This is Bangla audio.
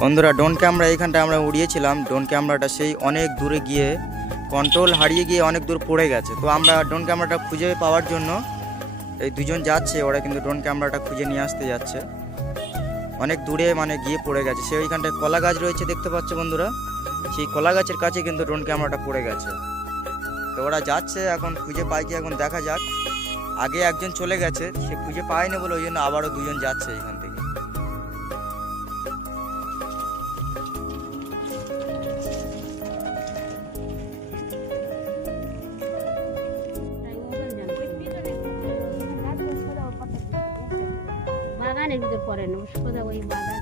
বন্ধুরা, ড্রোন ক্যামেরা এইখানটা আমরা উড়িয়েছিলাম। ড্রোন ক্যামেরাটা সেই অনেক দূরে গিয়ে কন্ট্রোল হারিয়ে গিয়ে অনেক দূর পড়ে গেছে। তো আমরা ড্রোন ক্যামেরাটা খুঁজে পাওয়ার জন্য এই দুজন যাচ্ছে, ওরা কিন্তু ড্রোন ক্যামেরাটা খুঁজে নিয়ে আসতে যাচ্ছে। অনেক দূরে মানে গিয়ে পড়ে গেছে। সে ওইখানটায় কলা গাছ রয়েছে, দেখতে পাচ্ছে বন্ধুরা? সেই কলা গাছের কাছে কিন্তু ড্রোন ক্যামেরাটা পড়ে গেছে। তো ওরা যাচ্ছে এখন খুঁজে পায় কি এখন দেখা যাক। আগে একজন চলে গেছে সে খুঁজে পায়নি বলে ওই জন্য আবারও দুজন যাচ্ছে এখান থেকে। বাগানের ভিতর পড়ে না সোজা ওই বাগান।